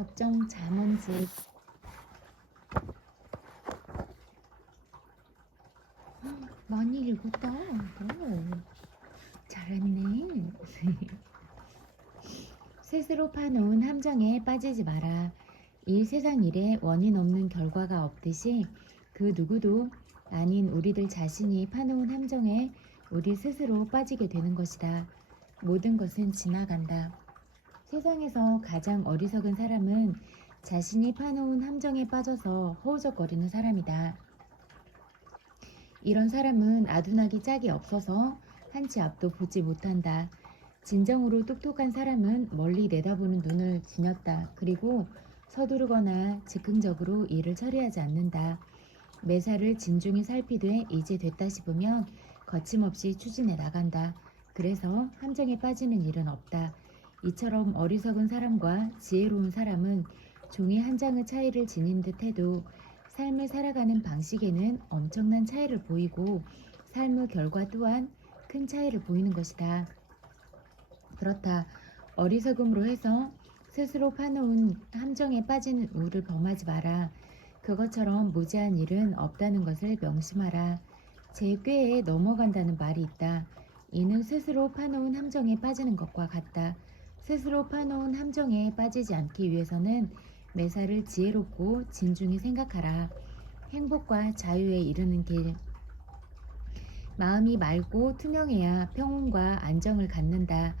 법정 잠원직. 많이 읽었다. 잘했네. 스스로 파놓은 함정에 빠지지 마라. 이 세상 일에 원인 없는 결과가 없듯이 그 누구도 아닌 우리들 자신이 파놓은 함정에 우리 스스로 빠지게 되는 것이다. 모든 것은 지나간다. 세상에서 가장 어리석은 사람은 자신이 파놓은 함정에 빠져서 허우적거리는 사람이다. 이런 사람은 아둔하기 짝이 없어서 한치 앞도 보지 못한다. 진정으로 똑똑한 사람은 멀리 내다보는 눈을 지녔다. 그리고 서두르거나 즉흥적으로 일을 처리하지 않는다. 매사를 진중히 살피되 이제 됐다 싶으면 거침없이 추진해 나간다. 그래서 함정에 빠지는 일은 없다. 이처럼 어리석은 사람과 지혜로운 사람은 종이 한 장의 차이를 지닌 듯 해도 삶을 살아가는 방식에는 엄청난 차이를 보이고 삶의 결과 또한 큰 차이를 보이는 것이다. 그렇다. 어리석음으로 해서 스스로 파놓은 함정에 빠지는 우를 범하지 마라. 그것처럼 무지한 일은 없다는 것을 명심하라. 제 꾀에 넘어간다는 말이 있다. 이는 스스로 파놓은 함정에 빠지는 것과 같다. 스스로 파놓은 함정에 빠지지 않기 위해서는 매사를 지혜롭고 진중히 생각하라. 행복과 자유에 이르는 길. 마음이 맑고 투명해야 평온과 안정을 갖는다.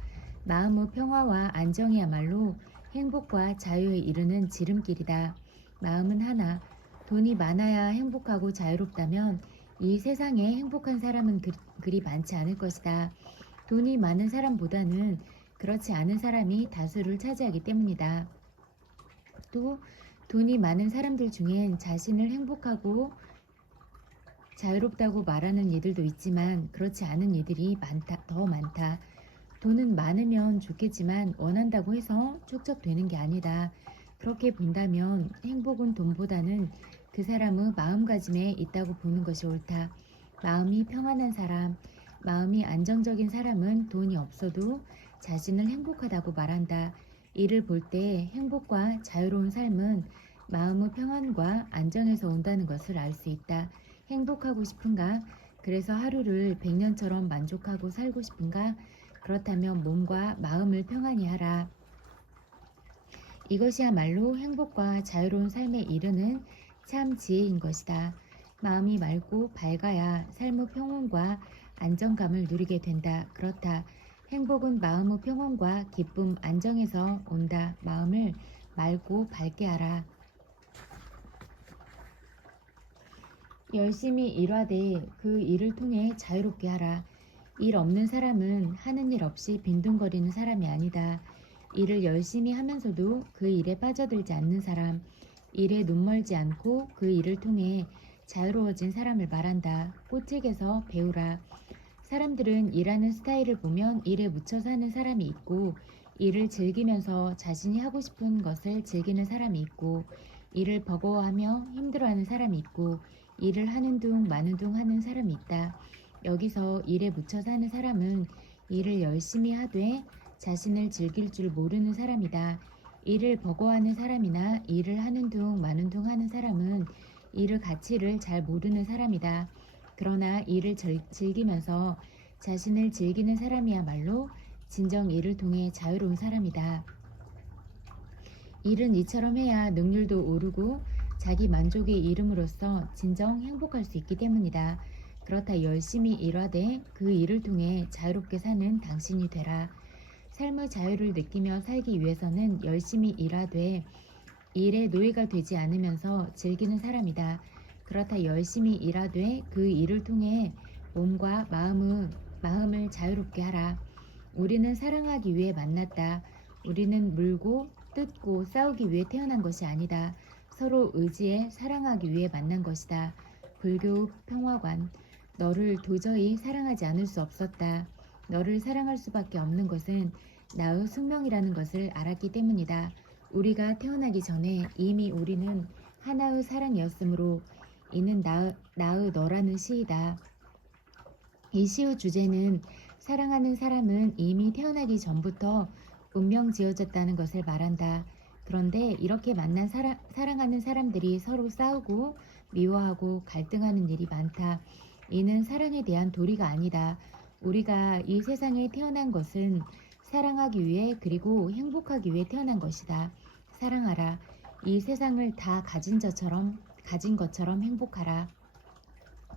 마음의 평화와 안정이야말로 행복과 자유에 이르는 지름길이다. 마음은 하나. 돈이 많아야 행복하고 자유롭다면 이 세상에 행복한 사람은 그리 많지 않을 것이다. 돈이 많은 사람보다는 그렇지 않은 사람이 다수를 차지하기 때문이다. 또 돈이 많은 사람들 중엔 자신을 행복하고 자유롭다고 말하는 이들도 있지만 그렇지 않은 이들이 더 많다. 돈은 많으면 좋겠지만 원한다고 해서 축적되는 게 아니다. 그렇게 본다면 행복은 돈보다는 그 사람의 마음가짐에 있다고 보는 것이 옳다. 마음이 평안한 사람, 마음이 안정적인 사람은 돈이 없어도 자신을 행복하다고 말한다. 이를 볼 때 행복과 자유로운 삶은 마음의 평안과 안정에서 온다는 것을 알 수 있다. 행복하고 싶은가? 그래서 하루를 100년처럼 만족하고 살고 싶은가? 그렇다면 몸과 마음을 평안히 하라. 이것이야말로 행복과 자유로운 삶에 이르는 참 지혜인 것이다. 마음이 맑고 밝아야 삶의 평온과 안정감을 누리게 된다. 그렇다. 행복은 마음의 평온과 기쁨, 안정에서 온다. 마음을 맑고 밝게 하라. 열심히 일하되 그 일을 통해 자유롭게 하라. 일 없는 사람은 하는 일 없이 빈둥거리는 사람이 아니다. 일을 열심히 하면서도 그 일에 빠져들지 않는 사람, 일에 눈멀지 않고 그 일을 통해 자유로워진 사람을 말한다. 꽃책에서 배우라. 사람들은 일하는 스타일을 보면 일에 묻혀 사는 사람이 있고, 일을 즐기면서 자신이 하고 싶은 것을 즐기는 사람이 있고, 일을 버거워하며 힘들어하는 사람이 있고, 일을 하는 둥 마는 둥 하는 사람이 있다. 여기서 일에 묻혀 사는 사람은 일을 열심히 하되 자신을 즐길 줄 모르는 사람이다. 일을 버거워하는 사람이나 일을 하는 둥 마는 둥 하는 사람은 일의 가치를 잘 모르는 사람이다. 그러나 일을 즐기면서 자신을 즐기는 사람이야말로 진정 일을 통해 자유로운 사람이다. 일은 이처럼 해야 능률도 오르고 자기 만족에 이름으로써 진정 행복할 수 있기 때문이다. 그렇다 열심히 일하되 그 일을 통해 자유롭게 사는 당신이 되라. 삶의 자유를 느끼며 살기 위해서는 열심히 일하되 일의 노예가 되지 않으면서 즐기는 사람이다. 그렇다 열심히 일하되 그 일을 통해 몸과 마음을 자유롭게 하라. 우리는 사랑하기 위해 만났다. 우리는 물고 뜯고 싸우기 위해 태어난 것이 아니다. 서로 의지해 사랑하기 위해 만난 것이다. 불교 평화관. 너를 도저히 사랑하지 않을 수 없었다. 너를 사랑할 수밖에 없는 것은 나의 숙명이라는 것을 알았기 때문이다. 우리가 태어나기 전에 이미 우리는 하나의 사랑이었으므로 이는 나의 너라는 시이다. 이 시의 주제는 사랑하는 사람은 이미 태어나기 전부터 운명 지어졌다는 것을 말한다. 그런데 이렇게 만난 사랑하는 사람들이 서로 싸우고 미워하고 갈등하는 일이 많다. 이는 사랑에 대한 도리가 아니다. 우리가 이 세상에 태어난 것은 사랑하기 위해 그리고 행복하기 위해 태어난 것이다. 사랑하라. 이 세상을 다 가진 것처럼 행복하라.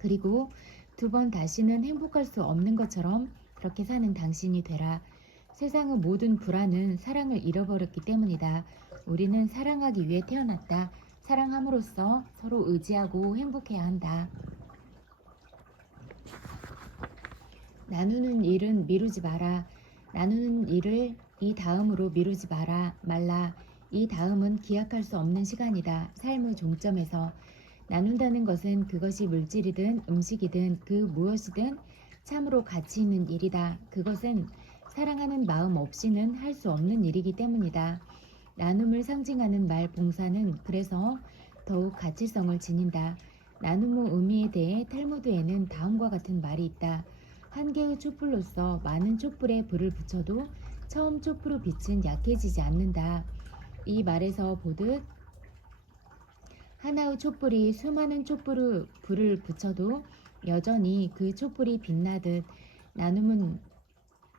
그리고 두 번 다시는 행복할 수 없는 것처럼 그렇게 사는 당신이 되라. 세상의 모든 불안은 사랑을 잃어버렸기 때문이다. 우리는 사랑하기 위해 태어났다. 사랑함으로써 서로 의지하고 행복해야 한다. 나누는 일은 미루지 마라. 나누는 일을 이 다음으로 미루지 말라. 이 다음은 기약할 수 없는 시간이다. 삶의 종점에서 나눈다는 것은 그것이 물질이든 음식이든 그 무엇이든 참으로 가치 있는 일이다. 그것은 사랑하는 마음 없이는 할 수 없는 일이기 때문이다. 나눔을 상징하는 말 봉사는 그래서 더욱 가치성을 지닌다. 나눔의 의미에 대해 탈무드에는 다음과 같은 말이 있다. 한 개의 촛불로서 많은 촛불에 불을 붙여도 처음 촛불의 빛은 약해지지 않는다. 이 말에서 보듯 하나의 촛불이 수많은 촛불의 불을 붙여도 여전히 그 촛불이 빛나듯 나눔은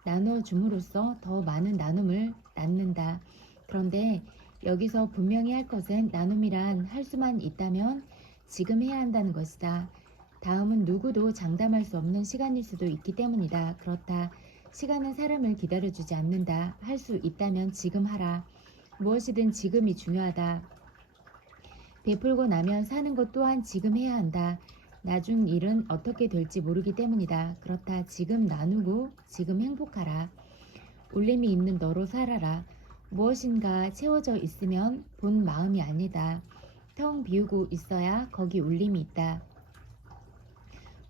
나눠줌으로써 더 많은 나눔을 낳는다. 그런데 여기서 분명히 할 것은 나눔이란 할 수만 있다면 지금 해야 한다는 것이다. 다음은 누구도 장담할 수 없는 시간일 수도 있기 때문이다. 그렇다. 시간은 사람을 기다려주지 않는다. 할 수 있다면 지금 하라. 무엇이든 지금이 중요하다. 베풀고 나면 사는 것 또한 지금 해야 한다. 나중 일은 어떻게 될지 모르기 때문이다. 그렇다. 지금 나누고 지금 행복하라. 울림이 있는 너로 살아라. 무엇인가 채워져 있으면 본 마음이 아니다. 텅 비우고 있어야 거기 울림이 있다.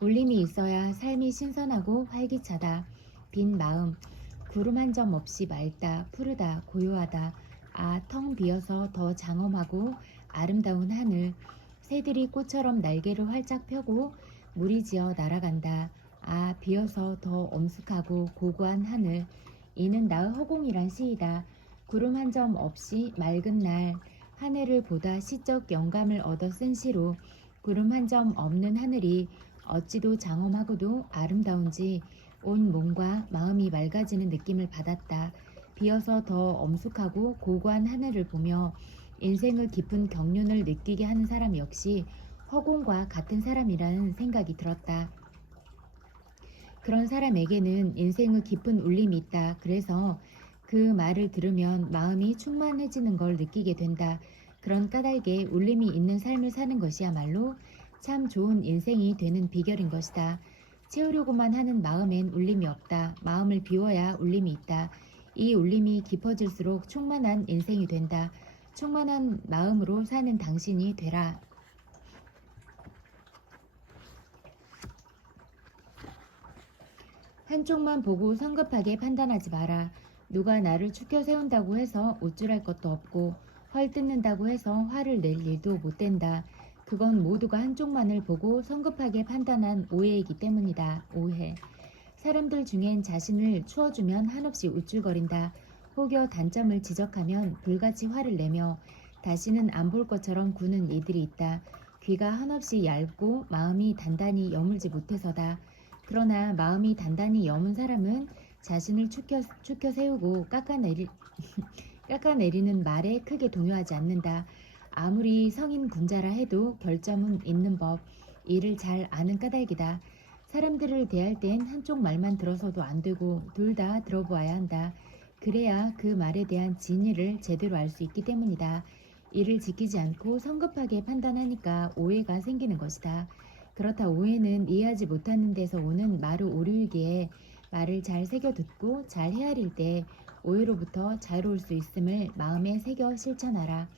울림이 있어야 삶이 신선하고 활기차다. 빈 마음, 구름 한 점 없이 맑다, 푸르다, 고요하다. 아, 텅 비어서 더 장엄하고 아름다운 하늘. 새들이 꽃처럼 날개를 활짝 펴고 무리지어 날아간다. 아, 비어서 더 엄숙하고 고고한 하늘. 이는 나의 허공이란 시이다. 구름 한 점 없이 맑은 날, 하늘을 보다 시적 영감을 얻어 쓴 시로 구름 한 점 없는 하늘이 어찌도 장엄하고도 아름다운지 온 몸과 마음이 맑아지는 느낌을 받았다. 비어서 더 엄숙하고 고고한 하늘을 보며 인생의 깊은 경륜을 느끼게 하는 사람 역시 허공과 같은 사람이라는 생각이 들었다. 그런 사람에게는 인생의 깊은 울림이 있다. 그래서 그 말을 들으면 마음이 충만해지는 걸 느끼게 된다. 그런 까닭에 울림이 있는 삶을 사는 것이야말로 참 좋은 인생이 되는 비결인 것이다. 채우려고만 하는 마음엔 울림이 없다. 마음을 비워야 울림이 있다. 이 울림이 깊어질수록 충만한 인생이 된다. 충만한 마음으로 사는 당신이 되라. 한쪽만 보고 성급하게 판단하지 마라. 누가 나를 추켜 세운다고 해서 우쭐할 것도 없고 헐뜯는다고 해서 화를 낼 일도 못 된다. 그건 모두가 한쪽만을 보고 성급하게 판단한 오해이기 때문이다. 오해. 사람들 중엔 자신을 추워주면 한없이 우쭐거린다. 혹여 단점을 지적하면 불같이 화를 내며 다시는 안 볼 것처럼 구는 이들이 있다. 귀가 한없이 얇고 마음이 단단히 여물지 못해서다. 그러나 마음이 단단히 여문 사람은 자신을 추켜 세우고 깎아내리는 말에 크게 동요하지 않는다. 아무리 성인 군자라 해도 결점은 있는 법, 이를 잘 아는 까닭이다. 사람들을 대할 땐 한쪽 말만 들어서도 안 되고 둘 다 들어보아야 한다. 그래야 그 말에 대한 진위를 제대로 알 수 있기 때문이다. 이를 지키지 않고 성급하게 판단하니까 오해가 생기는 것이다. 그렇다. 오해는 이해하지 못하는 데서 오는 말의 오류이기에 말을 잘 새겨 듣고 잘 헤아릴 때 오해로부터 자유로울 수 있음을 마음에 새겨 실천하라.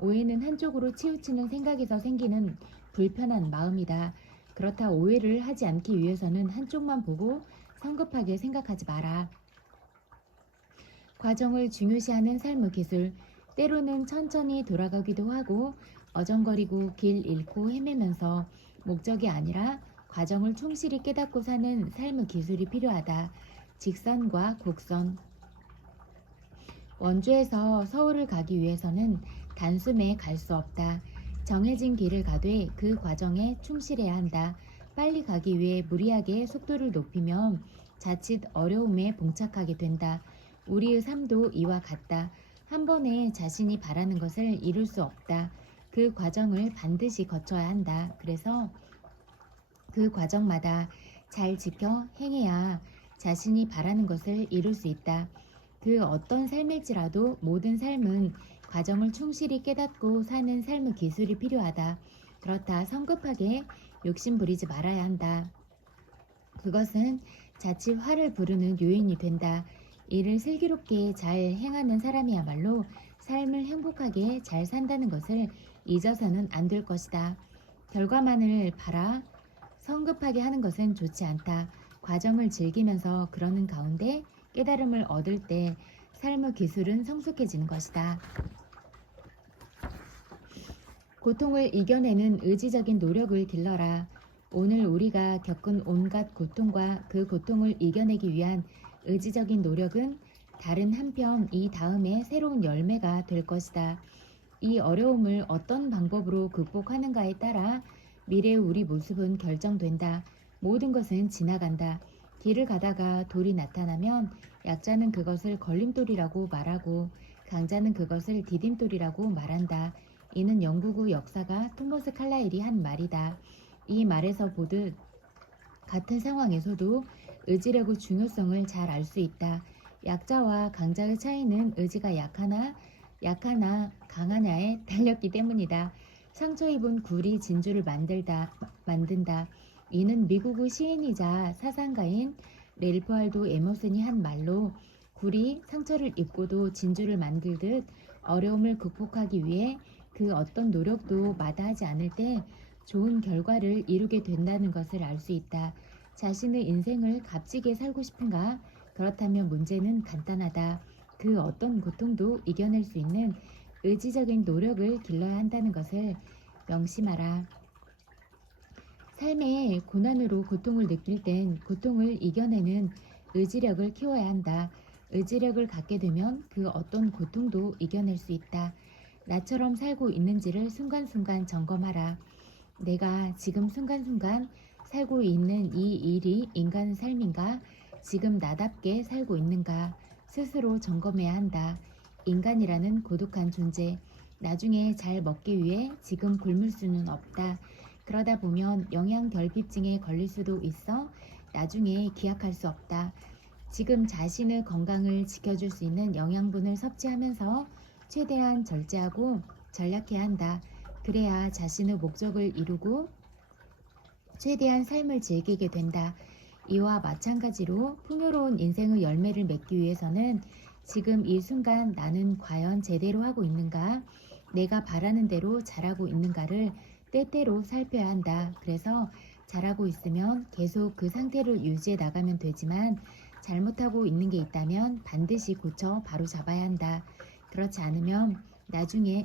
오해는 한쪽으로 치우치는 생각에서 생기는 불편한 마음이다. 그렇다. 오해를 하지 않기 위해서는 한쪽만 보고 성급하게 생각하지 마라. 과정을 중요시하는 삶의 기술. 때로는 천천히 돌아가기도 하고 어정거리고 길 잃고 헤매면서 목적이 아니라 과정을 충실히 깨닫고 사는 삶의 기술이 필요하다. 직선과 곡선. 원주에서 서울을 가기 위해서는 단숨에 갈 수 없다. 정해진 길을 가되 그 과정에 충실해야 한다. 빨리 가기 위해 무리하게 속도를 높이면 자칫 어려움에 봉착하게 된다. 우리의 삶도 이와 같다. 한 번에 자신이 바라는 것을 이룰 수 없다. 그 과정을 반드시 거쳐야 한다. 그래서 그 과정마다 잘 지켜 행해야 자신이 바라는 것을 이룰 수 있다. 그 어떤 삶일지라도 모든 삶은 과정을 충실히 깨닫고 사는 삶의 기술이 필요하다. 그렇다 성급하게 욕심 부리지 말아야 한다. 그것은 자칫 화를 부르는 요인이 된다. 일을 슬기롭게 잘 행하는 사람이야말로 삶을 행복하게 잘 산다는 것을 잊어서는 안 될 것이다. 결과만을 바라 성급하게 하는 것은 좋지 않다. 과정을 즐기면서 그러는 가운데 깨달음을 얻을 때 삶의 기술은 성숙해지는 것이다. 고통을 이겨내는 의지적인 노력을 길러라. 오늘 우리가 겪은 온갖 고통과 그 고통을 이겨내기 위한 의지적인 노력은 다른 한편 이 다음에 새로운 열매가 될 것이다. 이 어려움을 어떤 방법으로 극복하는가에 따라 미래의 우리 모습은 결정된다. 모든 것은 지나간다. 길을 가다가 돌이 나타나면 약자는 그것을 걸림돌이라고 말하고 강자는 그것을 디딤돌이라고 말한다. 이는 영국의 역사가 토머스 칼라일이 한 말이다. 이 말에서 보듯 같은 상황에서도 의지력의 중요성을 잘 알 수 있다. 약자와 강자의 차이는 의지가 약하나 강하냐에 달렸기 때문이다. 상처 입은 굴이 진주를 만든다. 이는 미국의 시인이자 사상가인 렐프 알도 에머슨이 한 말로 굴이 상처를 입고도 진주를 만들듯 어려움을 극복하기 위해 그 어떤 노력도 마다하지 않을 때 좋은 결과를 이루게 된다는 것을 알 수 있다. 자신의 인생을 값지게 살고 싶은가? 그렇다면 문제는 간단하다. 그 어떤 고통도 이겨낼 수 있는 의지적인 노력을 길러야 한다는 것을 명심하라. 삶의 고난으로 고통을 느낄 땐 고통을 이겨내는 의지력을 키워야 한다. 의지력을 갖게 되면 그 어떤 고통도 이겨낼 수 있다. 나처럼 살고 있는지를 순간순간 점검하라. 내가 지금 순간순간 살고 있는 이 일이 인간의 삶인가? 지금 나답게 살고 있는가? 스스로 점검해야 한다. 인간이라는 고독한 존재. 나중에 잘 먹기 위해 지금 굶을 수는 없다. 그러다 보면 영양결핍증에 걸릴 수도 있어 나중에 기약할 수 없다. 지금 자신의 건강을 지켜줄 수 있는 영양분을 섭취하면서 최대한 절제하고 전략해야 한다. 그래야 자신의 목적을 이루고 최대한 삶을 즐기게 된다. 이와 마찬가지로 풍요로운 인생의 열매를 맺기 위해서는 지금 이 순간 나는 과연 제대로 하고 있는가, 내가 바라는 대로 잘하고 있는가를 때때로 살펴야 한다. 그래서 잘하고 있으면 계속 그 상태를 유지해 나가면 되지만 잘못하고 있는 게 있다면 반드시 고쳐 바로 잡아야 한다. 그렇지 않으면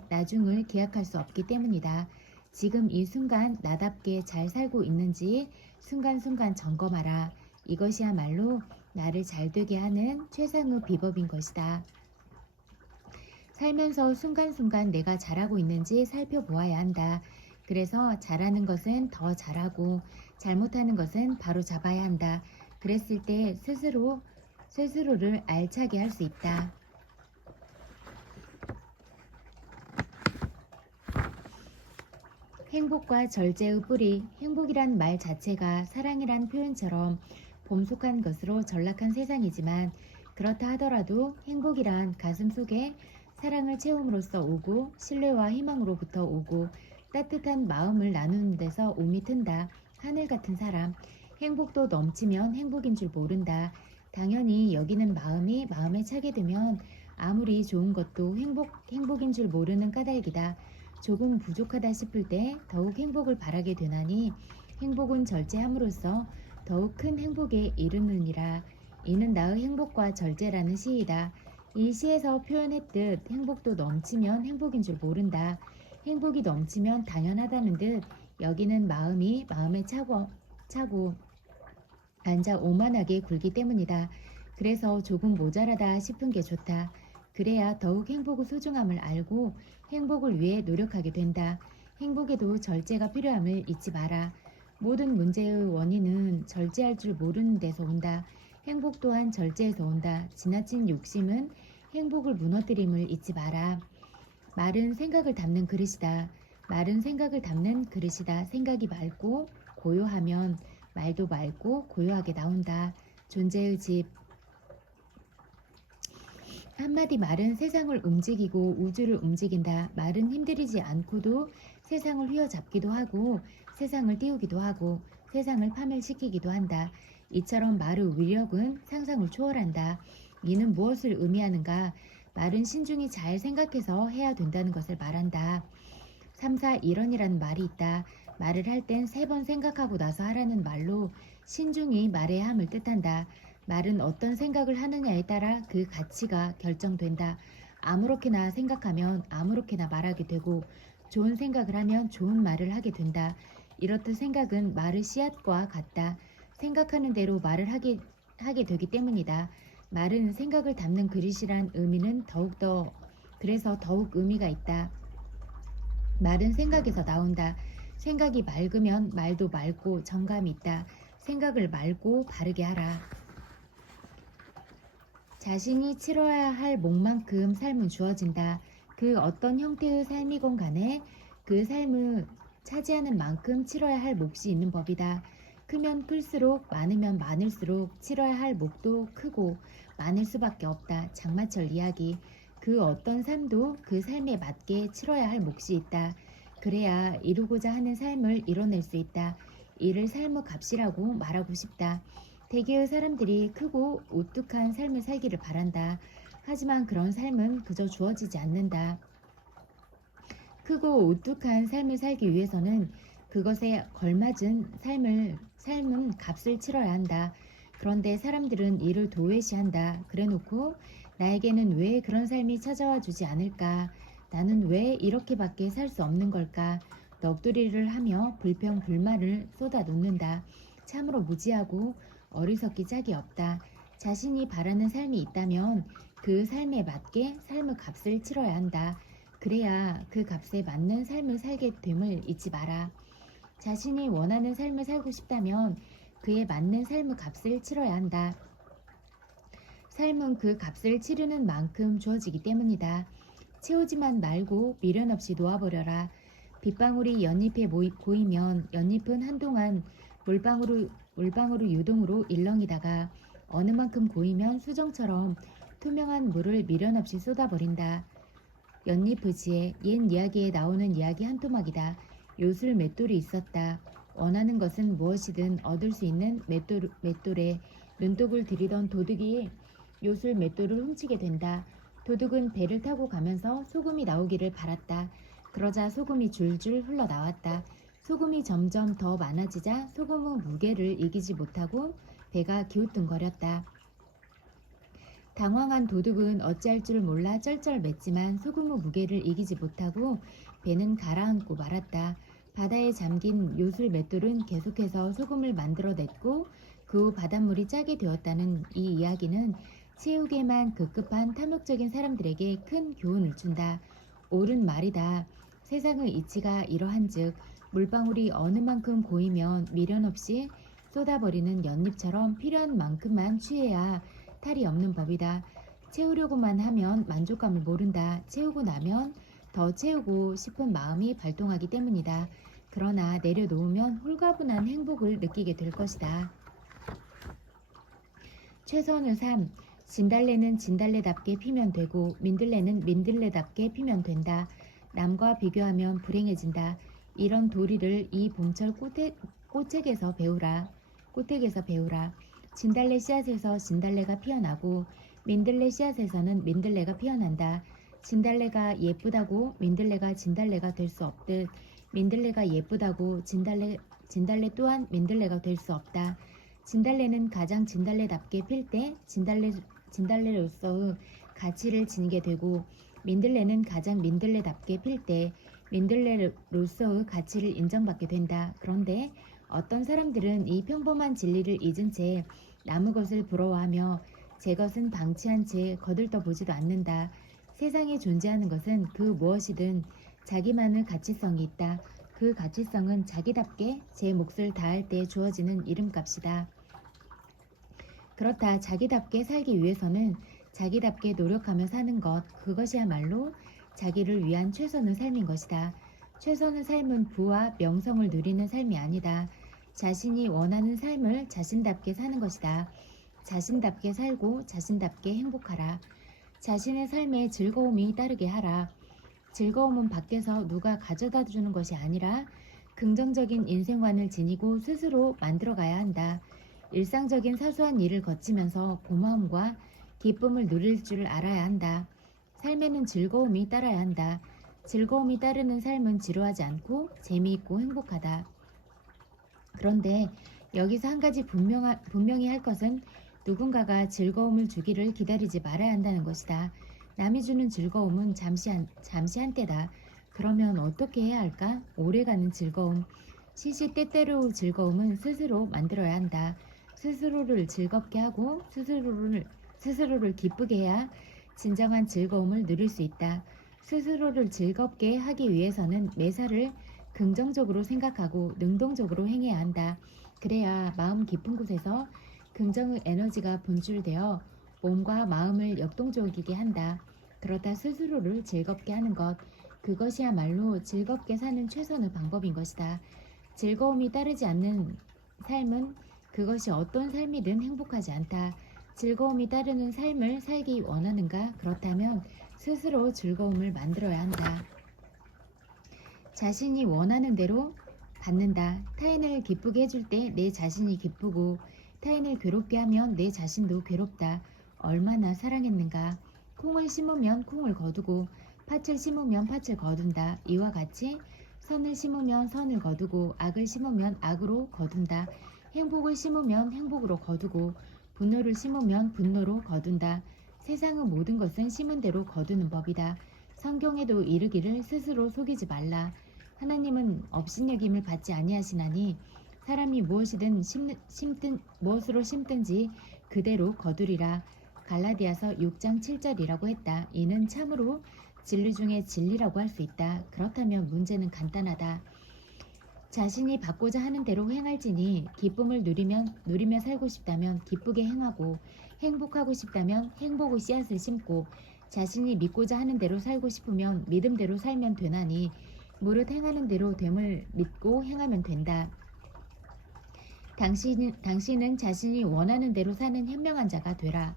나중을 기약할 수 없기 때문이다. 지금 이 순간 나답게 잘 살고 있는지 순간순간 점검하라. 이것이야말로 나를 잘되게 하는 최상의 비법인 것이다. 살면서 순간순간 내가 잘하고 있는지 살펴보아야 한다. 그래서 잘하는 것은 더 잘하고 잘못하는 것은 바로 잡아야 한다. 그랬을 때 스스로를 알차게 할 수 있다. 행복과 절제의 뿌리. 행복이란 말 자체가 사랑이란 표현처럼 봄속한 것으로 전락한 세상이지만 그렇다 하더라도 행복이란 가슴 속에 사랑을 채움으로써 오고 신뢰와 희망으로부터 오고 따뜻한 마음을 나누는 데서 옴이 튼다. 하늘 같은 사람. 행복도 넘치면 행복인 줄 모른다. 당연히 여기는 마음이 마음에 차게 되면 아무리 좋은 것도 행복인 줄 모르는 까닭이다. 조금 부족하다 싶을 때 더욱 행복을 바라게 되나니 행복은 절제함으로써 더욱 큰 행복에 이르느니라. 이는 나의 행복과 절제라는 시이다. 이 시에서 표현했듯 행복도 넘치면 행복인 줄 모른다. 행복이 넘치면 당연하다는 듯 여기는 마음이 마음에 차고 앉아 오만하게 굴기 때문이다. 그래서 조금 모자라다 싶은 게 좋다. 그래야 더욱 행복의 소중함을 알고 행복을 위해 노력하게 된다. 행복에도 절제가 필요함을 잊지 마라. 모든 문제의 원인은 절제할 줄 모르는 데서 온다. 행복 또한 절제에서 온다. 지나친 욕심은 행복을 무너뜨림을 잊지 마라. 말은 생각을 담는 그릇이다. 말은 생각을 담는 그릇이다. 생각이 맑고 고요하면 말도 맑고 고요하게 나온다. 존재의 집. 한마디 말은 세상을 움직이고 우주를 움직인다. 말은 힘들이지 않고도 세상을 휘어잡기도 하고 세상을 띄우기도 하고 세상을 파멸시키기도 한다. 이처럼 말의 위력은 상상을 초월한다. 이는 무엇을 의미하는가? 말은 신중히 잘 생각해서 해야 된다는 것을 말한다. 3, 4, 1원이라는 말이 있다. 말을 할 땐 3번 생각하고 나서 하라는 말로 신중히 말해야 함을 뜻한다. 말은 어떤 생각을 하느냐에 따라 그 가치가 결정된다. 아무렇게나 생각하면 아무렇게나 말하게 되고 좋은 생각을 하면 좋은 말을 하게 된다. 이렇듯 생각은 말의 씨앗과 같다. 생각하는 대로 말을 하게 되기 때문이다. 말은 생각을 담는 그릇이란 의미는 그래서 더욱 의미가 있다. 말은 생각에서 나온다. 생각이 맑으면 말도 맑고 정감이 있다. 생각을 맑고 바르게 하라. 자신이 치러야 할 몫만큼 삶은 주어진다. 그 어떤 형태의 삶이건 간에 그 삶을 차지하는 만큼 치러야 할 몫이 있는 법이다. 크면 클수록 많으면 많을수록 치러야 할 몫도 크고 많을 수밖에 없다. 장마철 이야기. 그 어떤 삶도 그 삶에 맞게 치러야 할 몫이 있다. 그래야 이루고자 하는 삶을 이뤄낼 수 있다. 이를 삶의 값이라고 말하고 싶다. 대개의 사람들이 크고 우뚝한 삶을 살기를 바란다. 하지만 그런 삶은 그저 주어지지 않는다. 크고 우뚝한 삶을 살기 위해서는 그것에 걸맞은 삶은 값을 치러야 한다. 그런데 사람들은 이를 도외시한다. 그래놓고 나에게는 왜 그런 삶이 찾아와 주지 않을까? 나는 왜 이렇게밖에 살 수 없는 걸까? 넋두리를 하며 불평불만을 쏟아놓는다. 참으로 무지하고 어리석기 짝이 없다. 자신이 바라는 삶이 있다면 그 삶에 맞게 삶의 값을 치러야 한다. 그래야 그 값에 맞는 삶을 살게 됨을 잊지 마라. 자신이 원하는 삶을 살고 싶다면 그에 맞는 삶의 값을 치러야 한다. 삶은 그 값을 치르는 만큼 주어지기 때문이다. 채우지만 말고 미련 없이 놓아버려라. 빗방울이 연잎에 고이면 연잎은 한동안 물방울의 유동으로 일렁이다가 어느 만큼 고이면 수정처럼 투명한 물을 미련 없이 쏟아버린다. 연잎의지에 옛 이야기에 나오는 이야기 한 토막이다. 요술 맷돌이 있었다. 원하는 것은 무엇이든 얻을 수 있는 맷돌에 눈독을 들이던 도둑이 요술 맷돌을 훔치게 된다. 도둑은 배를 타고 가면서 소금이 나오기를 바랐다. 그러자 소금이 줄줄 흘러나왔다. 소금이 점점 더 많아지자 소금의 무게를 이기지 못하고 배가 기우뚱거렸다. 당황한 도둑은 어찌할 줄 몰라 쩔쩔맸지만 소금의 무게를 이기지 못하고 배는 가라앉고 말았다. 바다에 잠긴 요술 맷돌은 계속해서 소금을 만들어냈고 그 후 바닷물이 짜게 되었다는 이 이야기는 채우기에만 급급한 탐욕적인 사람들에게 큰 교훈을 준다. 옳은 말이다. 세상의 이치가 이러한즉 물방울이 어느 만큼 고이면 미련 없이 쏟아버리는 연잎처럼 필요한 만큼만 취해야 탈이 없는 법이다. 채우려고만 하면 만족감을 모른다. 채우고 나면 더 채우고 싶은 마음이 발동하기 때문이다. 그러나 내려놓으면 홀가분한 행복을 느끼게 될 것이다. 최선의 삶. 진달래는 진달래답게 피면 되고 민들레는 민들레답게 피면 된다. 남과 비교하면 불행해진다. 이런 도리를 이 봄철 꽃책에서 배우라. 진달래 씨앗에서 진달래가 피어나고 민들레 씨앗에서는 민들레가 피어난다. 진달래가 예쁘다고 민들레가 진달래가 될 수 없듯 민들레가 예쁘다고 진달래 또한 민들레가 될 수 없다. 진달래는 가장 진달래답게 필 때 진달래로서의 가치를 지니게 되고 민들레는 가장 민들레답게 필 때 민들레로서의 가치를 인정받게 된다. 그런데 어떤 사람들은 이 평범한 진리를 잊은 채 남의 것을 부러워하며 제 것은 방치한 채 거들떠 보지도 않는다. 세상에 존재하는 것은 그 무엇이든 자기만의 가치성이 있다. 그 가치성은 자기답게 제 몫을 다할 때 주어지는 이름값이다. 그렇다 자기답게 살기 위해서는 자기답게 노력하며 사는 것, 그것이야말로 자기를 위한 최선의 삶인 것이다. 최선의 삶은 부와 명성을 누리는 삶이 아니다. 자신이 원하는 삶을 자신답게 사는 것이다. 자신답게 살고 자신답게 행복하라. 자신의 삶에 즐거움이 따르게 하라. 즐거움은 밖에서 누가 가져다 주는 것이 아니라 긍정적인 인생관을 지니고 스스로 만들어가야 한다. 일상적인 사소한 일을 거치면서 고마움과 기쁨을 누릴 줄 알아야 한다. 삶에는 즐거움이 따라야 한다. 즐거움이 따르는 삶은 지루하지 않고 재미있고 행복하다. 그런데 여기서 한 가지 분명히 할 것은 누군가가 즐거움을 주기를 기다리지 말아야 한다는 것이다. 남이 주는 즐거움은 잠시 한때다. 그러면 어떻게 해야 할까? 오래가는 즐거움. 시시때때로 즐거움은 스스로 만들어야 한다. 스스로를 즐겁게 하고 스스로를 기쁘게 해야 진정한 즐거움을 누릴 수 있다. 스스로를 즐겁게 하기 위해서는 매사를 긍정적으로 생각하고 능동적으로 행해야 한다. 그래야 마음 깊은 곳에서 긍정의 에너지가 분출되어 몸과 마음을 역동적이게 한다. 그러다 스스로를 즐겁게 하는 것, 그것이야말로 즐겁게 사는 최선의 방법인 것이다. 즐거움이 따르지 않는 삶은 그것이 어떤 삶이든 행복하지 않다. 즐거움이 따르는 삶을 살기 원하는가? 그렇다면 스스로 즐거움을 만들어야 한다. 자신이 원하는 대로 받는다. 타인을 기쁘게 해줄 때 내 자신이 기쁘고 타인을 괴롭게 하면 내 자신도 괴롭다. 얼마나 사랑했는가. 콩을 심으면 콩을 거두고 팥을 심으면 팥을 거둔다. 이와 같이 선을 심으면 선을 거두고 악을 심으면 악으로 거둔다. 행복을 심으면 행복으로 거두고 분노를 심으면 분노로 거둔다. 세상의 모든 것은 심은 대로 거두는 법이다. 성경에도 이르기를 스스로 속이지 말라. 하나님은 업신여김을 받지 아니하시나니 사람이 무엇으로 심든지 그대로 거두리라. 갈라디아서 6장 7절이라고 했다. 이는 참으로 진리 중에 진리라고 할 수 있다. 그렇다면 문제는 간단하다. 자신이 받고자 하는 대로 행할지니 기쁨을 누리며 살고 싶다면 기쁘게 행하고 행복하고 싶다면 행복의 씨앗을 심고 자신이 믿고자 하는 대로 살고 싶으면 믿음대로 살면 되나니 무릇 행하는 대로 됨을 믿고 행하면 된다. 당신은 자신이 원하는 대로 사는 현명한 자가 되라.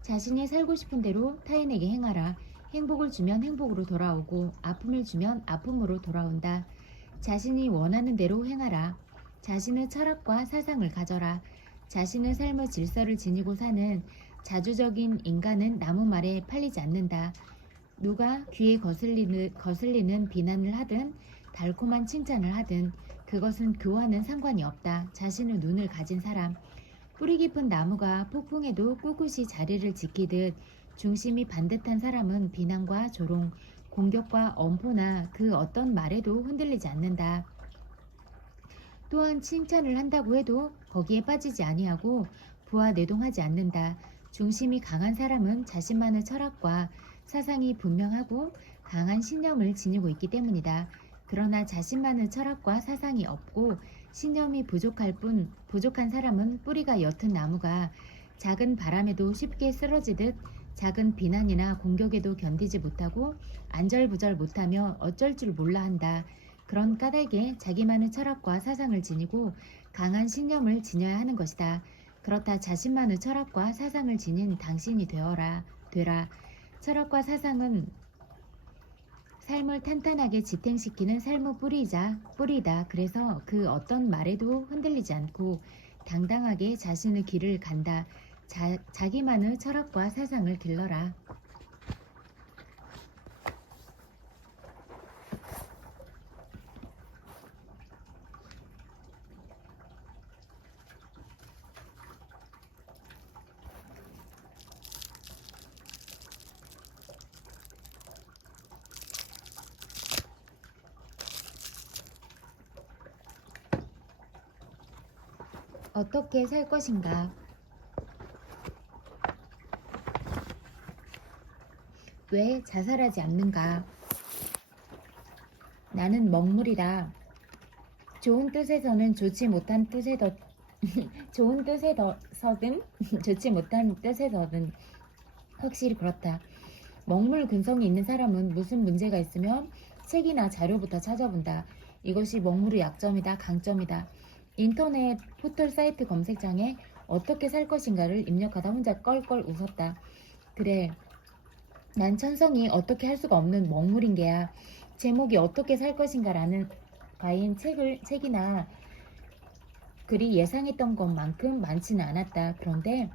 자신이 살고 싶은 대로 타인에게 행하라. 행복을 주면 행복으로 돌아오고 아픔을 주면 아픔으로 돌아온다. 자신이 원하는 대로 행하라. 자신의 철학과 사상을 가져라. 자신의 삶의 질서를 지니고 사는 자주적인 인간은 나무 말에 팔리지 않는다. 누가 귀에 거슬리는 비난을 하든 달콤한 칭찬을 하든 그것은 그와는 상관이 없다. 자신의 눈을 가진 사람. 뿌리 깊은 나무가 폭풍에도 꿋꿋이 자리를 지키듯 중심이 반듯한 사람은 비난과 조롱, 공격과 엄포나 그 어떤 말에도 흔들리지 않는다. 또한 칭찬을 한다고 해도 거기에 빠지지 아니하고 부하 내동하지 않는다. 중심이 강한 사람은 자신만의 철학과 사상이 분명하고 강한 신념을 지니고 있기 때문이다. 그러나 자신만의 철학과 사상이 없고 신념이 부족한 사람은 뿌리가 옅은 나무가 작은 바람에도 쉽게 쓰러지듯 작은 비난이나 공격에도 견디지 못하고 안절부절 못하며 어쩔 줄 몰라 한다. 그런 까닭에 자기만의 철학과 사상을 지니고 강한 신념을 지녀야 하는 것이다. 그렇다 자신만의 철학과 사상을 지닌 당신이 되라. 철학과 사상은 삶을 탄탄하게 지탱시키는 삶의 뿌리이다. 그래서 그 어떤 말에도 흔들리지 않고 당당하게 자신의 길을 간다. 자기만의 철학과 사상을 길러라. 어떻게 살 것인가? 왜 자살하지 않는가? 나는 먹물이다. 좋은 뜻에서는 좋지 못한 뜻에서 좋은 뜻에서든 좋지 못한 뜻에서든 확실히 그렇다. 먹물 근성이 있는 사람은 무슨 문제가 있으면 책이나 자료부터 찾아본다. 이것이 먹물의 약점이다, 강점이다. 인터넷 포털 사이트 검색창에 어떻게 살 것인가를 입력하다 혼자 껄껄 웃었다. 그래, 난 천성이 어떻게 할 수가 없는 먹물인 게야. 제목이 어떻게 살 것인가라는 가인 책이나 글이 예상했던 것만큼 많지는 않았다. 그런데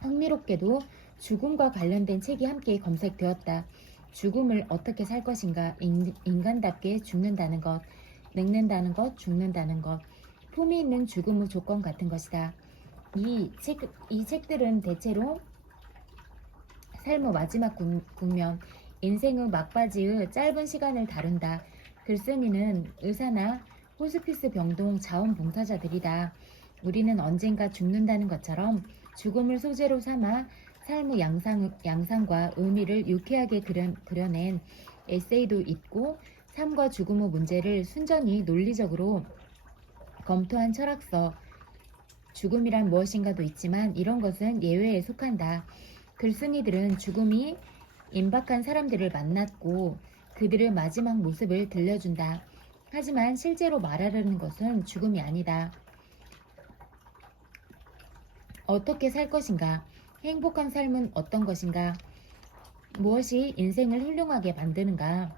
흥미롭게도 죽음과 관련된 책이 함께 검색되었다. 죽음을 어떻게 살 것인가, 인간답게 죽는다는 것, 늙는다는 것, 죽는다는 것, 품이 있는 죽음의 조건 같은 것이다. 이 책들은 대체로 삶의 마지막 국면, 인생의 막바지의 짧은 시간을 다룬다. 글쓴이는 의사나 호스피스 병동 자원봉사자들이다. 우리는 언젠가 죽는다는 것처럼 죽음을 소재로 삼아 삶의 양상과 의미를 유쾌하게 그려낸 에세이도 있고, 삶과 죽음의 문제를 순전히 논리적으로 검토한 철학서, 죽음이란 무엇인가도 있지만 이런 것은 예외에 속한다. 글쓴이들은 죽음이 임박한 사람들을 만났고 그들의 마지막 모습을 들려준다. 하지만 실제로 말하려는 것은 죽음이 아니다. 어떻게 살 것인가? 행복한 삶은 어떤 것인가? 무엇이 인생을 훌륭하게 만드는가?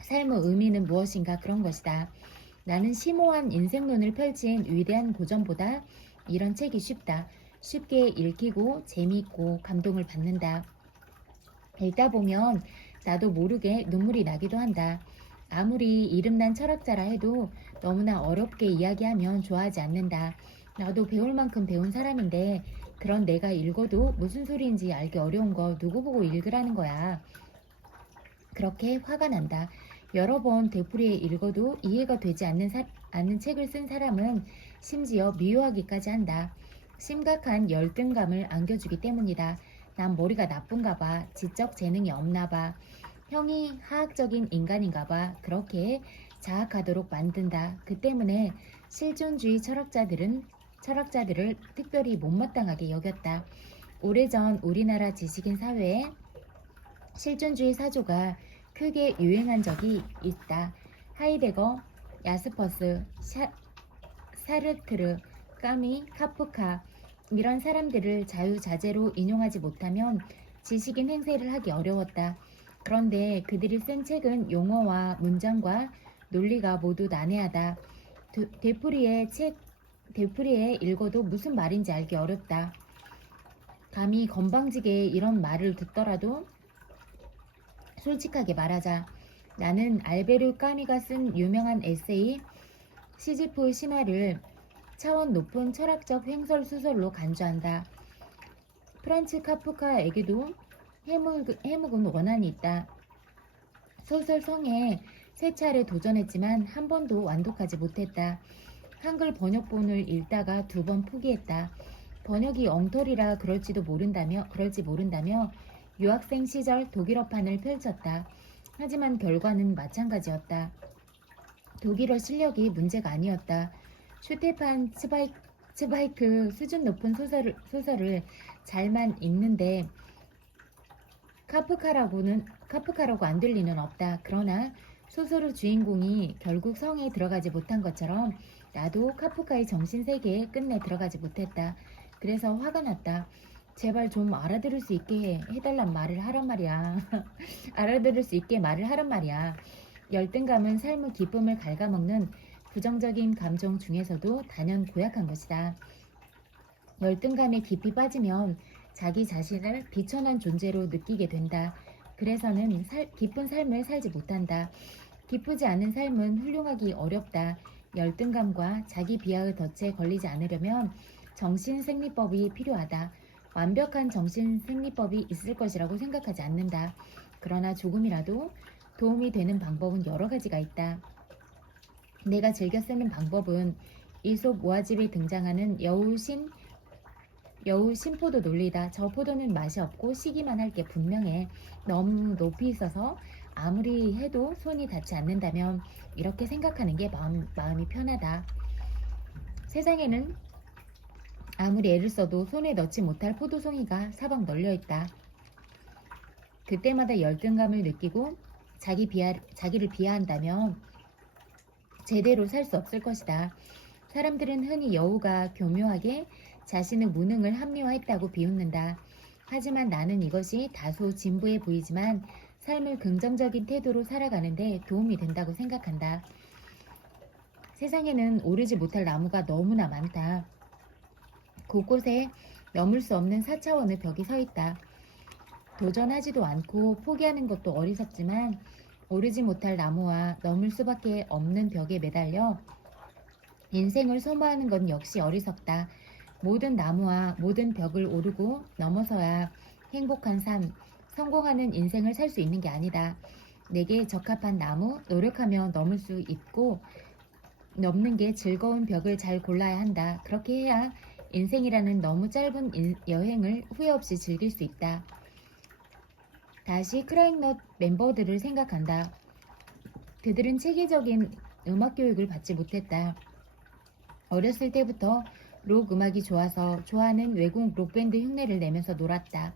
삶의 의미는 무엇인가? 그런 것이다. 나는 심오한 인생론을 펼친 위대한 고전보다 이런 책이 쉽다. 쉽게 읽히고 재미있고 감동을 받는다. 읽다 보면 나도 모르게 눈물이 나기도 한다. 아무리 이름난 철학자라 해도 너무나 어렵게 이야기하면 좋아하지 않는다. 나도 배울 만큼 배운 사람인데 그런 내가 읽어도 무슨 소리인지 알기 어려운 거 누구 보고 읽으라는 거야. 그렇게 화가 난다. 여러 번 되풀이해 읽어도 이해가 되지 않는 책을 쓴 사람은 심지어 미워하기까지 한다. 심각한 열등감을 안겨주기 때문이다. 난 머리가 나쁜가 봐. 지적 재능이 없나 봐. 형이 하학적인 인간인가 봐. 그렇게 자학하도록 만든다. 그 때문에 실존주의 철학자들을 특별히 못마땅하게 여겼다. 오래전 우리나라 지식인 사회에 실존주의 사조가 크게 유행한 적이 있다. 하이데거, 야스퍼스, 사르트르, 까미, 카프카 이런 사람들을 자유자재로 인용하지 못하면 지식인 행세를 하기 어려웠다. 그런데 그들이 쓴 책은 용어와 문장과 논리가 모두 난해하다. 되풀이에 읽어도 무슨 말인지 알기 어렵다. 감히 건방지게 이런 말을 듣더라도 솔직하게 말하자. 나는 알베르 까미가 쓴 유명한 에세이 시지프의 신화를 차원 높은 철학적 횡설수설로 간주한다. 프란츠 카프카에게도 해묵은 원한이 있다. 소설 성에 3차례 도전했지만 한 번도 완독하지 못했다. 한글 번역본을 읽다가 2번 포기했다. 번역이 엉터리라 그럴지 모른다며 유학생 시절 독일어판을 펼쳤다. 하지만 결과는 마찬가지였다. 독일어 실력이 문제가 아니었다. 슈테판 츠바이크 수준 높은 소설을 잘만 읽는데 카프카라고 안 될 리는 없다. 그러나 소설의 주인공이 결국 성에 들어가지 못한 것처럼 나도 카프카의 정신세계에 끝내 들어가지 못했다. 그래서 화가 났다. 제발 좀 알아들을 수 있게 해달란 말을 하란 말이야. 알아들을 수 있게 말을 하란 말이야. 열등감은 삶의 기쁨을 갉아먹는 부정적인 감정 중에서도 단연 고약한 것이다. 열등감에 깊이 빠지면 자기 자신을 비천한 존재로 느끼게 된다. 그래서는 기쁜 삶을 살지 못한다. 기쁘지 않은 삶은 훌륭하기 어렵다. 열등감과 자기 비하의 덫에 걸리지 않으려면 정신생리법이 필요하다. 완벽한 정신생리법이 있을 것이라고 생각하지 않는다. 그러나 조금이라도 도움이 되는 방법은 여러 가지가 있다. 내가 즐겨 쓰는 방법은 이솝 모아집에 등장하는 여우신 여우 신포도 논리다. 저 포도는 맛이 없고 시기만 할 게 분명해. 너무 높이 있어서 아무리 해도 손이 닿지 않는다면 이렇게 생각하는 게 마음이 편하다. 세상에는 아무리 애를 써도 손에 넣지 못할 포도송이가 사방 널려있다. 그때마다 열등감을 느끼고 자기를 비하한다면 제대로 살 수 없을 것이다. 사람들은 흔히 여우가 교묘하게 자신의 무능을 합리화했다고 비웃는다. 하지만 나는 이것이 다소 진부해 보이지만 삶을 긍정적인 태도로 살아가는데 도움이 된다고 생각한다. 세상에는 오르지 못할 나무가 너무나 많다. 곳곳에 넘을 수 없는 4차원의 벽이 서 있다. 도전하지도 않고 포기하는 것도 어리석지만 오르지 못할 나무와 넘을 수밖에 없는 벽에 매달려 인생을 소모하는 건 역시 어리석다. 모든 나무와 모든 벽을 오르고 넘어서야 행복한 삶, 성공하는 인생을 살 수 있는 게 아니다. 내게 적합한 나무, 노력하며 넘을 수 있고 넘는 게 즐거운 벽을 잘 골라야 한다. 그렇게 해야 인생이라는 너무 짧은 여행을 후회 없이 즐길 수 있다. 다시 크라잉넛 멤버들을 생각한다. 그들은 체계적인 음악 교육을 받지 못했다. 어렸을 때부터 록 음악이 좋아서 좋아하는 외국 록밴드 흉내를 내면서 놀았다.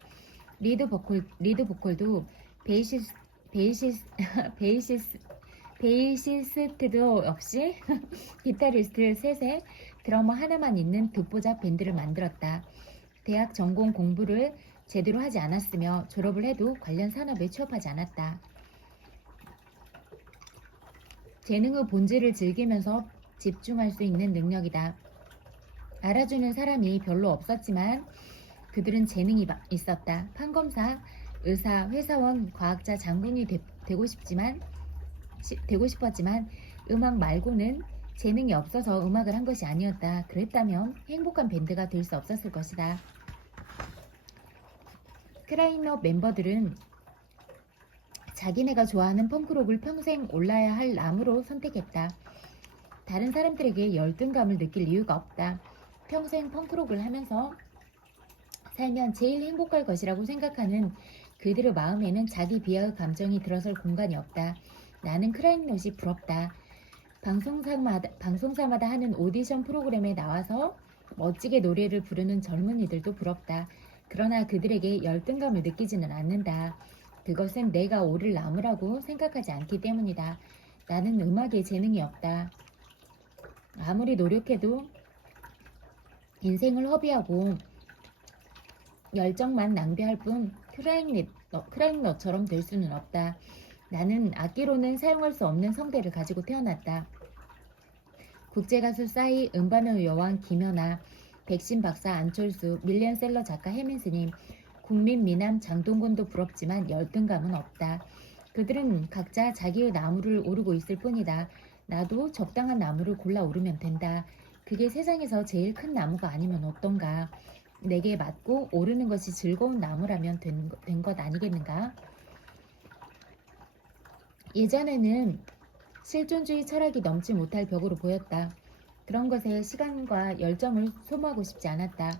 리드 보컬도 베이시스트도 없이 기타리스트 셋에 드러머 하나만 있는 듣보잡 밴드를 만들었다. 대학 전공 공부를 제대로 하지 않았으며 졸업을 해도 관련 산업에 취업하지 않았다. 재능의 본질을 즐기면서 집중할 수 있는 능력이다. 알아주는 사람이 별로 없었지만 그들은 재능이 있었다. 판검사, 의사, 회사원, 과학자, 장군이 되고 싶었지만 음악 말고는 재능이 없어서 음악을 한 것이 아니었다. 그랬다면 행복한 밴드가 될 수 없었을 것이다. 크라잉넛 멤버들은 자기네가 좋아하는 펑크록을 평생 올라야 할 나무로 선택했다. 다른 사람들에게 열등감을 느낄 이유가 없다. 평생 펑크록을 하면서 살면 제일 행복할 것이라고 생각하는 그들의 마음에는 자기 비하의 감정이 들어설 공간이 없다. 나는 크라잉넛이 부럽다. 방송사마다 하는 오디션 프로그램에 나와서 멋지게 노래를 부르는 젊은이들도 부럽다. 그러나 그들에게 열등감을 느끼지는 않는다. 그것은 내가 오를 나무라고 생각하지 않기 때문이다. 나는 음악에 재능이 없다. 아무리 노력해도 인생을 허비하고 열정만 낭비할 뿐 크라잉넛처럼 될 수는 없다. 나는 악기로는 사용할 수 없는 성대를 가지고 태어났다. 국제가수 싸이, 음반의 여왕 김연아, 백신 박사 안철수, 밀리언셀러 작가 해민스님, 국민 미남 장동건도 부럽지만 열등감은 없다. 그들은 각자 자기의 나무를 오르고 있을 뿐이다. 나도 적당한 나무를 골라 오르면 된다. 그게 세상에서 제일 큰 나무가 아니면 어떤가. 내게 맞고 오르는 것이 즐거운 나무라면 된 것 아니겠는가? 예전에는 실존주의 철학이 넘지 못할 벽으로 보였다. 그런 것에 시간과 열정을 소모하고 싶지 않았다.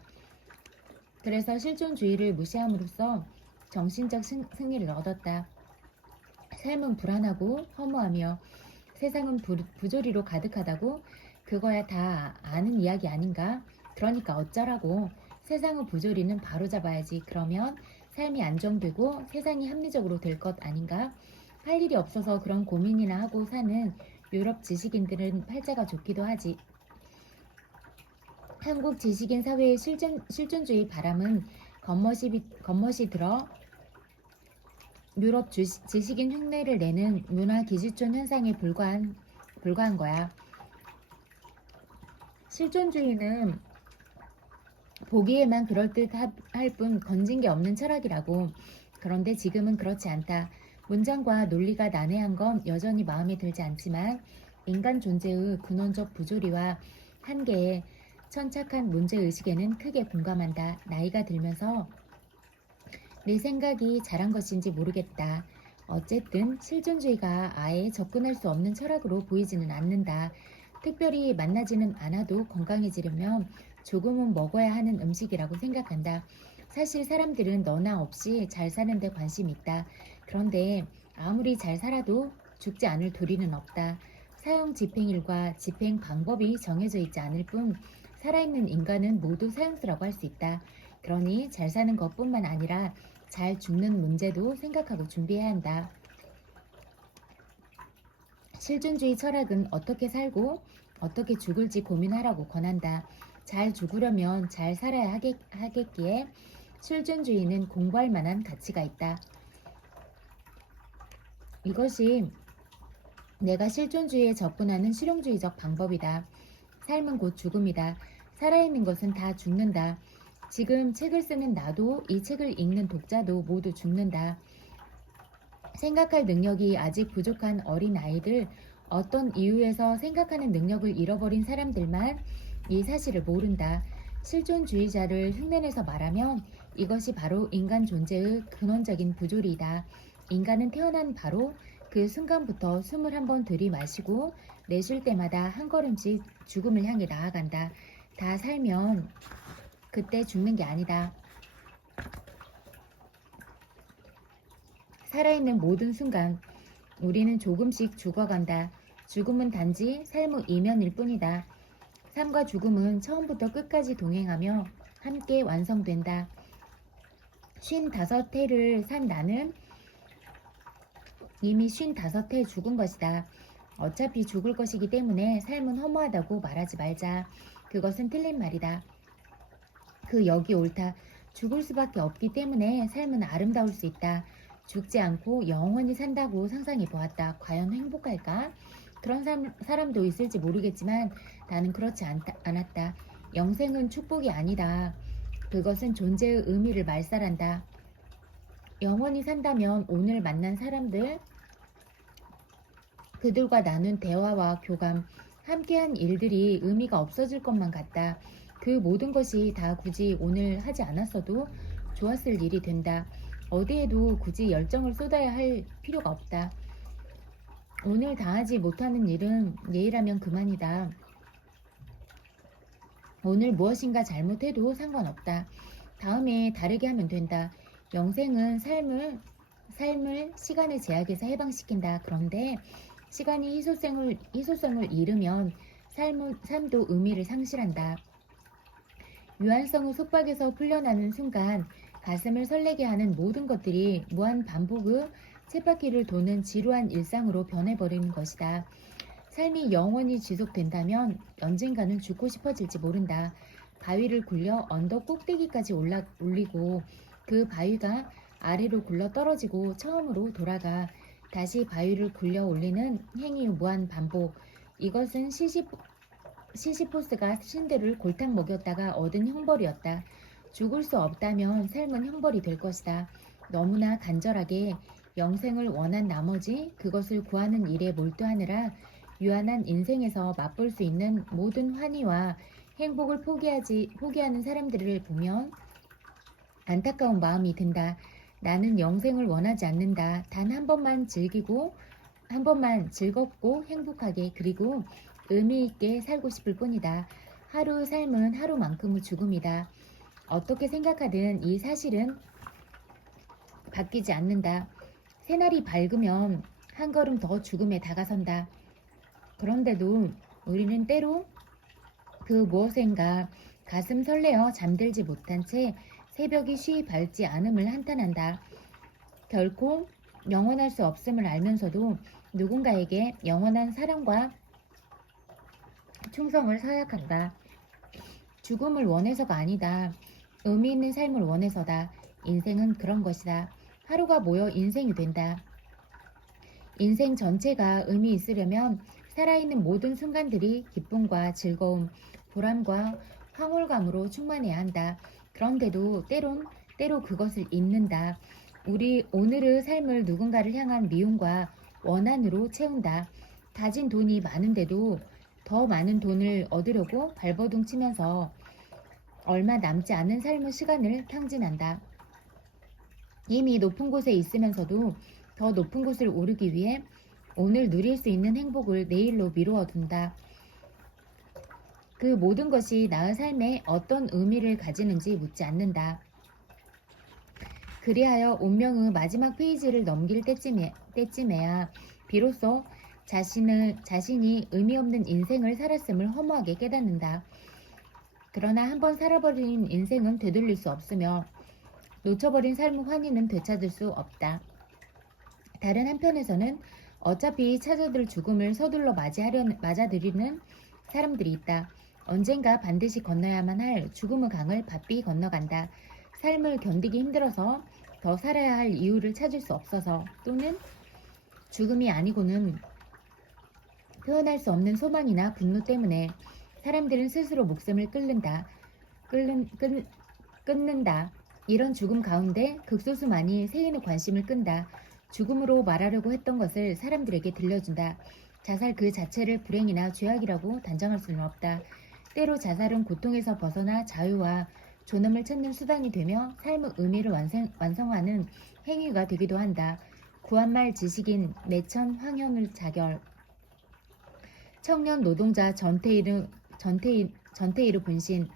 그래서 실존주의를 무시함으로써 정신적 승리를 얻었다. 삶은 불안하고 허무하며 세상은 부조리로 가득하다고 그거야 다 아는 이야기 아닌가? 그러니까 어쩌라고. 세상의 부조리는 바로잡아야지. 그러면 삶이 안정되고 세상이 합리적으로 될 것 아닌가? 할 일이 없어서 그런 고민이나 하고 사는 유럽 지식인들은 팔자가 좋기도 하지. 한국 지식인 사회의 실존주의 바람은 겉멋이 들어 유럽 지식인 흉내를 내는 문화 기지촌 현상에 불과한 거야. 실존주의는 보기에만 그럴듯할 뿐 건진 게 없는 철학이라고. 그런데 지금은 그렇지 않다. 문장과 논리가 난해한 건 여전히 마음에 들지 않지만 인간 존재의 근원적 부조리와 한계에 천착한 문제의식에는 크게 공감한다. 나이가 들면서 내 생각이 잘한 것인지 모르겠다. 어쨌든 실존주의가 아예 접근할 수 없는 철학으로 보이지는 않는다. 특별히 만나지는 않아도 건강해지려면 조금은 먹어야 하는 음식이라고 생각한다. 사실 사람들은 너나 없이 잘 사는 데 관심이 있다. 그런데 아무리 잘 살아도 죽지 않을 도리는 없다. 사형 집행일과 집행 방법이 정해져 있지 않을 뿐 살아있는 인간은 모두 사형수라고 할 수 있다. 그러니 잘 사는 것뿐만 아니라 잘 죽는 문제도 생각하고 준비해야 한다. 실존주의 철학은 어떻게 살고 어떻게 죽을지 고민하라고 권한다. 잘 죽으려면 잘 살아야 하겠기에 실존주의는 공부할 만한 가치가 있다. 이것이 내가 실존주의에 접근하는 실용주의적 방법이다. 삶은 곧 죽음이다. 살아있는 것은 다 죽는다. 지금 책을 쓰는 나도 이 책을 읽는 독자도 모두 죽는다. 생각할 능력이 아직 부족한 어린 아이들, 어떤 이유에서 생각하는 능력을 잃어버린 사람들만 이 사실을 모른다. 실존주의자를 흉내내서 말하면 이것이 바로 인간 존재의 근원적인 부조리이다. 인간은 태어난 바로 그 순간부터 숨을 한번 들이마시고 내쉴 때마다 한 걸음씩 죽음을 향해 나아간다. 다 살면 그때 죽는 게 아니다. 살아있는 모든 순간 우리는 조금씩 죽어간다. 죽음은 단지 삶의 이면일 뿐이다. 삶과 죽음은 처음부터 끝까지 동행하며 함께 완성된다. 55회를 산 나는 이미 55회 죽은 것이다. 어차피 죽을 것이기 때문에 삶은 허무하다고 말하지 말자. 그것은 틀린 말이다. 그 역이 옳다. 죽을 수밖에 없기 때문에 삶은 아름다울 수 있다. 죽지 않고 영원히 산다고 상상해 보았다. 과연 행복할까? 그런 사람도 있을지 모르겠지만 나는 그렇지 않았다. 영생은 축복이 아니다. 그것은 존재의 의미를 말살한다. 영원히 산다면 오늘 만난 사람들, 그들과 나눈 대화와 교감, 함께한 일들이 의미가 없어질 것만 같다. 그 모든 것이 다 굳이 오늘 하지 않았어도 좋았을 일이 된다. 어디에도 굳이 열정을 쏟아야 할 필요가 없다. 오늘 다 하지 못하는 일은 내일 하면 그만이다. 오늘 무엇인가 잘못해도 상관없다. 다음에 다르게 하면 된다. 영생은 삶을 시간의 제약에서 해방시킨다. 그런데 시간이 희소성을 잃으면 삶도 의미를 상실한다. 유한성의 속박에서 풀려나는 순간 가슴을 설레게 하는 모든 것들이 무한 반복의 쳇바퀴를 도는 지루한 일상으로 변해버리는 것이다. 삶이 영원히 지속된다면 언젠가는 죽고 싶어질지 모른다. 바위를 굴려 언덕 꼭대기까지 올리고 그 바위가 아래로 굴러 떨어지고 처음으로 돌아가 다시 바위를 굴려 올리는 행위의 무한 반복. 이것은 시시포스가 신들을 골탕 먹였다가 얻은 형벌이었다. 죽을 수 없다면 삶은 형벌이 될 것이다. 너무나 간절하게 영생을 원한 나머지 그것을 구하는 일에 몰두하느라 유한한 인생에서 맛볼 수 있는 모든 환희와 행복을 포기하는 사람들을 보면 안타까운 마음이 든다. 나는 영생을 원하지 않는다. 단 한 번만 즐겁고 행복하게 그리고 의미 있게 살고 싶을 뿐이다. 하루의 삶은 하루만큼의 죽음이다. 어떻게 생각하든 이 사실은 바뀌지 않는다. 새날이 밝으면 한 걸음 더 죽음에 다가선다. 그런데도 우리는 때로 그 무엇인가 가슴 설레어 잠들지 못한 채 새벽이 쉬이 밝지 않음을 한탄한다. 결코 영원할 수 없음을 알면서도 누군가에게 영원한 사랑과 충성을 서약한다. 죽음을 원해서가 아니다. 의미 있는 삶을 원해서다. 인생은 그런 것이다. 하루가 모여 인생이 된다. 인생 전체가 의미 있으려면 살아있는 모든 순간들이 기쁨과 즐거움, 보람과 황홀감으로 충만해야 한다. 그런데도 때로 그것을 잊는다. 우리 오늘의 삶을 누군가를 향한 미움과 원한으로 채운다. 가진 돈이 많은데도 더 많은 돈을 얻으려고 발버둥 치면서 얼마 남지 않은 삶의 시간을 탕진한다. 이미 높은 곳에 있으면서도 더 높은 곳을 오르기 위해 오늘 누릴 수 있는 행복을 내일로 미루어 둔다. 그 모든 것이 나의 삶에 어떤 의미를 가지는지 묻지 않는다. 그리하여 운명의 마지막 페이지를 넘길 때쯤에야 비로소 자신이 의미 없는 인생을 살았음을 허무하게 깨닫는다. 그러나 한번 살아버린 인생은 되돌릴 수 없으며 놓쳐버린 삶의 환희는 되찾을 수 없다. 다른 한편에서는 어차피 찾아들 죽음을 서둘러 맞아들이는 사람들이 있다. 언젠가 반드시 건너야만 할 죽음의 강을 바삐 건너간다. 삶을 견디기 힘들어서 더 살아야 할 이유를 찾을 수 없어서 또는 죽음이 아니고는 표현할 수 없는 소망이나 분노 때문에 사람들은 스스로 목숨을 끊는다. 이런 죽음 가운데 극소수만이 세인의 관심을 끈다. 죽음으로 말하려고 했던 것을 사람들에게 들려준다. 자살 그 자체를 불행이나 죄악이라고 단정할 수는 없다. 때로 자살은 고통에서 벗어나 자유와 존엄을 찾는 수단이 되며 삶의 의미를 완성하는 행위가 되기도 한다. 구한말 지식인 매천 황현을 자결 청년 노동자 전태일의 분신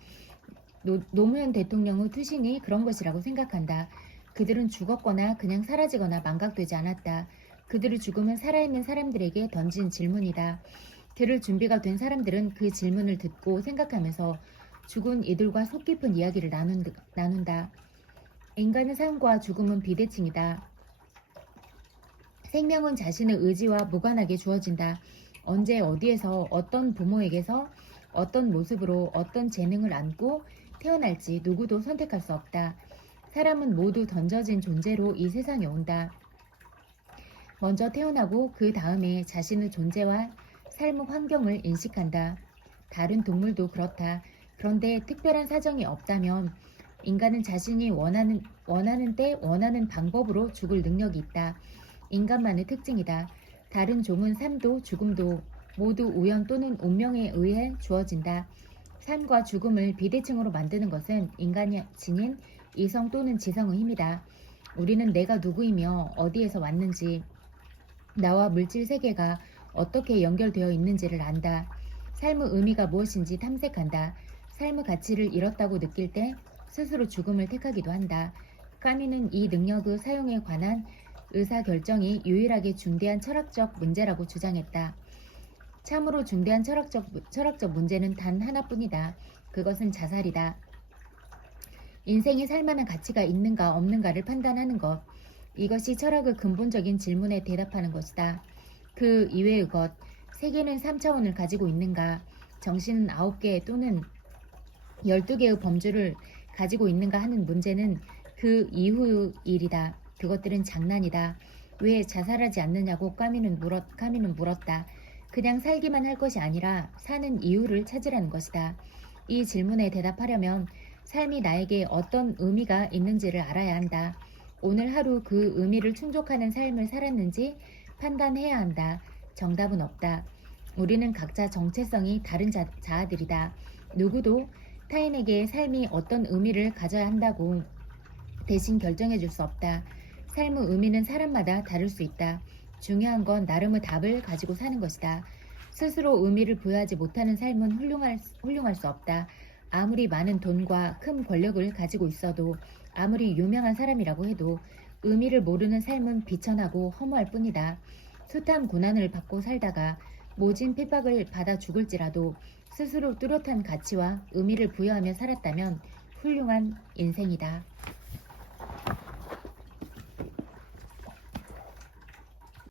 노무현 대통령의 투신이 그런 것이라고 생각한다. 그들은 죽었거나 그냥 사라지거나 망각되지 않았다. 그들의 죽음은 살아있는 사람들에게 던진 질문이다. 들을 준비가 된 사람들은 그 질문을 듣고 생각하면서 죽은 이들과 속 깊은 이야기를 나눈다. 인간의 삶과 죽음은 비대칭이다. 생명은 자신의 의지와 무관하게 주어진다. 언제 어디에서 어떤 부모에게서 어떤 모습으로 어떤 재능을 안고 태어날지 누구도 선택할 수 없다. 사람은 모두 던져진 존재로 이 세상에 온다. 먼저 태어나고 그 다음에 자신의 존재와 삶의 환경을 인식한다. 다른 동물도 그렇다. 그런데 특별한 사정이 없다면 인간은 자신이 원하는 때 원하는 방법으로 죽을 능력이 있다. 인간만의 특징이다. 다른 종은 삶도 죽음도 모두 우연 또는 운명에 의해 주어진다. 삶과 죽음을 비대칭으로 만드는 것은 인간이 지닌 이성 또는 지성의 힘이다. 우리는 내가 누구이며 어디에서 왔는지, 나와 물질 세계가 어떻게 연결되어 있는지를 안다. 삶의 의미가 무엇인지 탐색한다. 삶의 가치를 잃었다고 느낄 때 스스로 죽음을 택하기도 한다. 까미는 이 능력의 사용에 관한 의사결정이 유일하게 중대한 철학적 문제라고 주장했다. 참으로 중대한 철학적 문제는 단 하나뿐이다. 그것은 자살이다. 인생에 살만한 가치가 있는가 없는가를 판단하는 것. 이것이 철학의 근본적인 질문에 대답하는 것이다. 그 이외의 것, 세계는 3차원을 가지고 있는가, 정신은 9개 또는 12개의 범주를 가지고 있는가 하는 문제는 그 이후의 일이다. 그것들은 장난이다. 왜 자살하지 않느냐고 까미는 물었다. 그냥 살기만 할 것이 아니라 사는 이유를 찾으라는 것이다. 이 질문에 대답하려면 삶이 나에게 어떤 의미가 있는지를 알아야 한다. 오늘 하루 그 의미를 충족하는 삶을 살았는지 판단해야 한다. 정답은 없다. 우리는 각자 정체성이 다른 자아들이다. 누구도 타인에게 삶이 어떤 의미를 가져야 한다고 대신 결정해 줄 수 없다. 삶의 의미는 사람마다 다를 수 있다. 중요한 건 나름의 답을 가지고 사는 것이다. 스스로 의미를 부여하지 못하는 삶은 훌륭할 수 없다. 아무리 많은 돈과 큰 권력을 가지고 있어도 아무리 유명한 사람이라고 해도 의미를 모르는 삶은 비천하고 허무할 뿐이다. 숱한 고난을 받고 살다가 모진 핍박을 받아 죽을지라도 스스로 뚜렷한 가치와 의미를 부여하며 살았다면 훌륭한 인생이다.